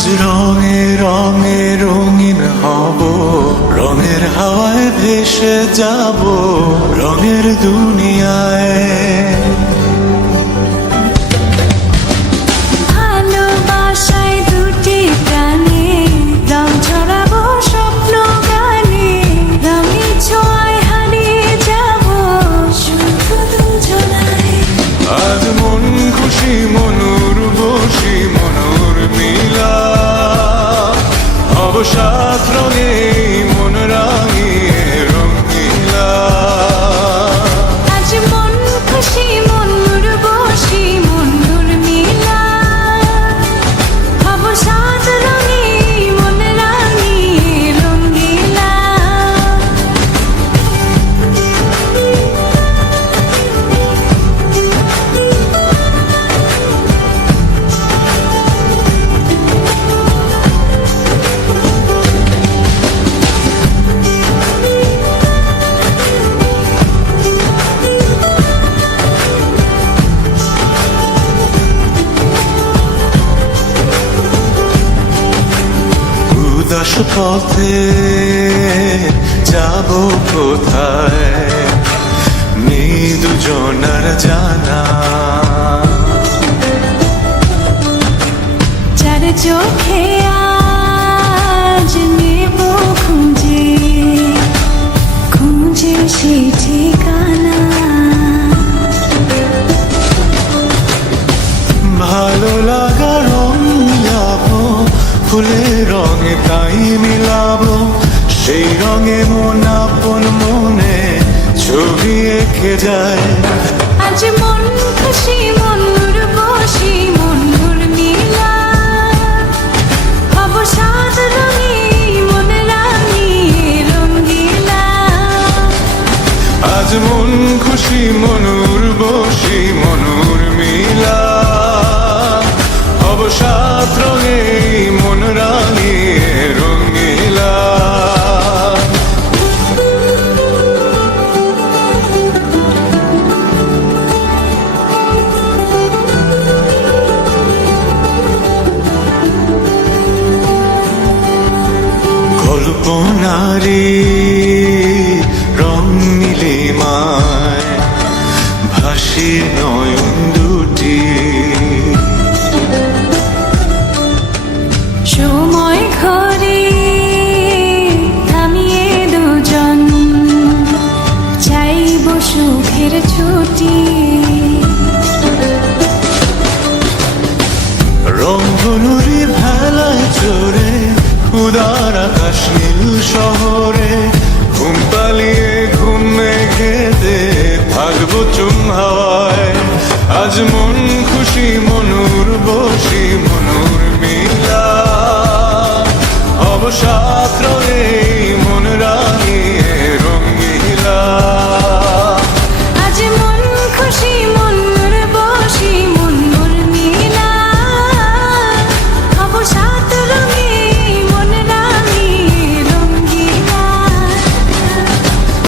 আজ রঙে রঙে রঙিন হব, রঙের হাওয়ায় ভেসে যাব রঙের দুনিয়ায়। ভালোবাসায় দুটি প্রাণে রং ছড়াবো স্বপ্ন গানে, রঙের ছোঁয়ায় হারিয়ে যাব শুধু দুজনায়। আজ মন খুশি মনুর বসি মনুর মিলা, অবসাদ রঙে মন রাঙিয়ে রঙিলা। আজ মন খুশি মনুর বসি মনুর মিলা, অবসাদ রঙে মন রাঙিয়ে রঙিলা। উদাস পথে যাব কোথায়, দুজনার জানা। যার চোখে আজ নেব খুঁজে খুঁজে সে ঠিকানা। ভালো লাগা রং মিলাবো, ফুলের রঙে তাই মিলাবো, সেই রঙে মন আপন মনে ছবি এঁকে যায়। আজ মন খুশি মনুর বসি মনুর মিলা, অবসাদ রঙে মন রাঙিয়ে রঙিলা। আজ মন খুশি মনুর বসি মনুর মিলা, অবসাদ রঙে মন রাঙিয়ে রঙিলা। কল্পনারি রং নীলিমায় ভাসি নয়ন দুটি, সময় ঘরে থামিয়ে দুজন চাইব সুখের ছুটি। রংধনুরি ভেলায় চড়ে উদার আকাশ নীল শহরে, ঘুম পালিয়ে ঘুম মেঘেতে থাকবো চুম হাওয়ায়। আজ মন খুশি মনুর বসি